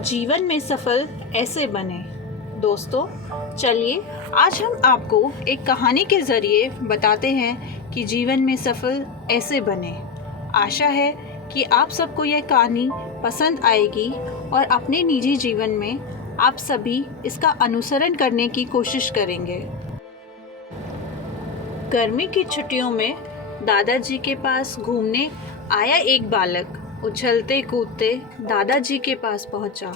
जीवन में सफल ऐसे बने। दोस्तों, चलिए आज हम आपको एक कहानी के ज़रिए बताते हैं कि जीवन में सफल ऐसे बने। आशा है कि आप सबको यह कहानी पसंद आएगी और अपने निजी जीवन में आप सभी इसका अनुसरण करने की कोशिश करेंगे। गर्मी की छुट्टियों में दादाजी के पास घूमने आया एक बालक उछलते कूदते दादाजी के पास पहुंचा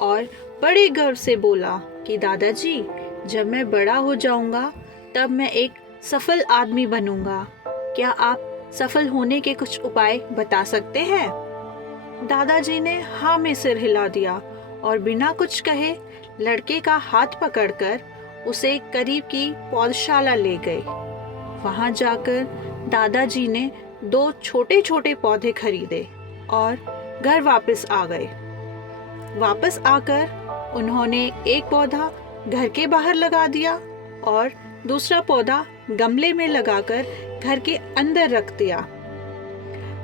और बड़े गर्व से बोला कि दादाजी, जब मैं बड़ा हो जाऊंगा तब मैं एक सफल आदमी बनूंगा। क्या आप सफल होने के कुछ उपाय बता सकते हैं? दादाजी ने हाँ में सिर हिला दिया और बिना कुछ कहे लड़के का हाथ पकड़कर उसे करीब की पौधशाला ले गए। वहां जाकर दादाजी ने 2 छोटे छोटे पौधे खरीदे और घर वापस आ गए। वापस आकर उन्होंने एक पौधा घर के बाहर लगा दिया और दूसरा पौधा गमले में लगाकर घर के अंदर रख दिया।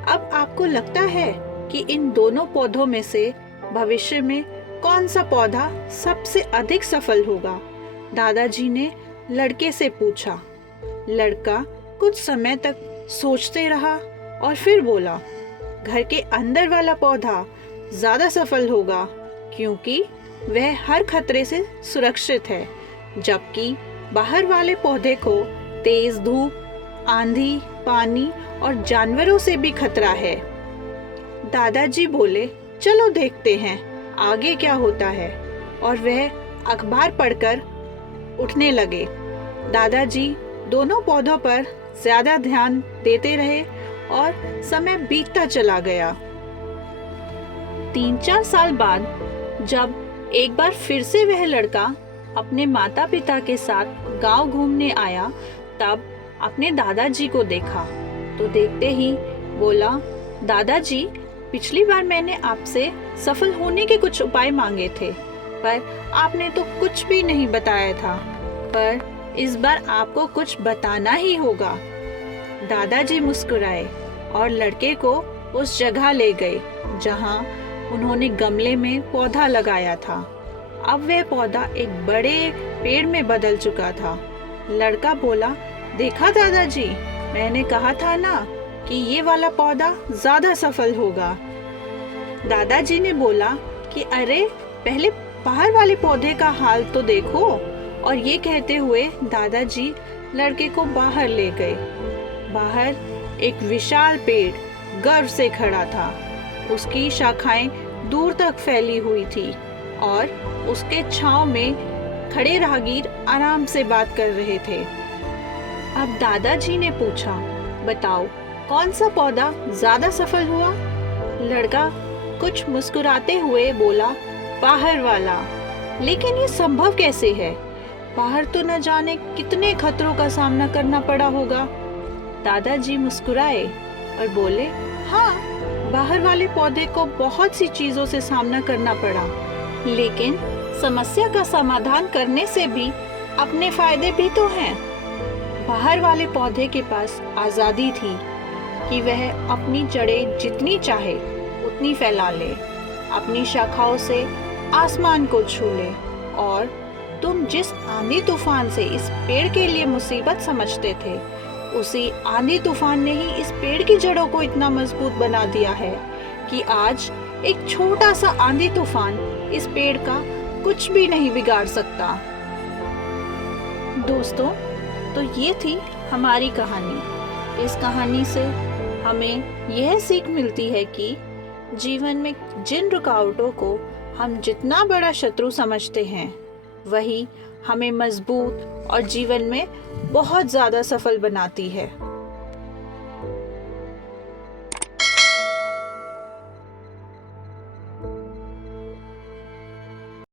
अब आपको लगता है कि इन दोनों पौधों में से भविष्य में कौन सा पौधा सबसे अधिक सफल होगा? दादाजी ने लड़के से पूछा। लड़का कुछ समय तक सोचते रहा और फिर बोला, घर के अंदर वाला पौधा ज्यादा सफल होगा क्योंकि वह हर खतरे से सुरक्षित है, जबकि बाहर वाले पौधे को तेज धूप, आंधी, पानी और जानवरों से भी खतरा है। दादाजी बोले, चलो देखते हैं आगे क्या होता है, और वह अखबार पढ़कर उठने लगे। दादाजी दोनों पौधों पर ज्यादा ध्यान देते रहे और समय बीतता चला गया। 3-4 साल बाद जब एक बार फिर से वह लड़का अपने माता पिता के साथ गांव घूमने आया, तब अपने दादाजी को देखा तो देखते ही बोला, दादाजी, पिछली बार मैंने आपसे सफल होने के कुछ उपाय मांगे थे, पर आपने तो कुछ भी नहीं बताया था, पर इस बार आपको कुछ बताना ही होगा। दादाजी मुस्कुराए और लड़के को उस जगह ले गए जहां उन्होंने गमले में पौधा लगाया था। अब वह पौधा एक बड़े पेड़ में बदल चुका था। लड़का बोला, देखा दादाजी, मैंने कहा था ना कि ये वाला पौधा ज्यादा सफल होगा। दादाजी ने बोला कि अरे, पहले बाहर वाले पौधे का हाल तो देखो, और ये कहते हुए दादाजी लड़के को बाहर ले गए। बाहर एक विशाल पेड़ गर्व से खड़ा था। उसकी शाखाएं दूर तक फैली हुई थी और उसके छांव में खड़े राहगीर आराम से बात कर रहे थे। अब दादाजी ने पूछा, बताओ कौन सा पौधा ज्यादा सफल हुआ? लड़का कुछ मुस्कुराते हुए बोला, बाहर वाला। लेकिन ये संभव कैसे है? बाहर तो न जाने कितने खतरों का सामना करना पड़ा होगा। दादाजी मुस्कुराए और बोले, हाँ, बाहर वाले पौधे को बहुत सी चीजों से सामना करना पड़ा, लेकिन समस्या का समाधान करने से भी अपने फायदे भी तो हैं। बाहर वाले पौधे के पास आजादी थी कि वह अपनी जड़ें जितनी चाहे उतनी फैला ले, अपनी शाखाओं से आसमान को छू ले, और तुम जिस आंधी तूफान से इस पेड़ के लिए मुसीबत समझते थे, उसी आंधी तूफान ने ही इस पेड़ की जड़ों को इतना मजबूत बना दिया है कि आज एक छोटा सा आंधी तूफान इस पेड़ का कुछ भी नहीं बिगाड़ सकता। दोस्तों, तो ये थी हमारी कहानी। इस कहानी से हमें यह सीख मिलती है कि जीवन में जिन रुकावटों को हम जितना बड़ा शत्रु समझते हैं, वही हमें मजबूत और जीवन में बहुत ज़्यादा सफल बनाती है।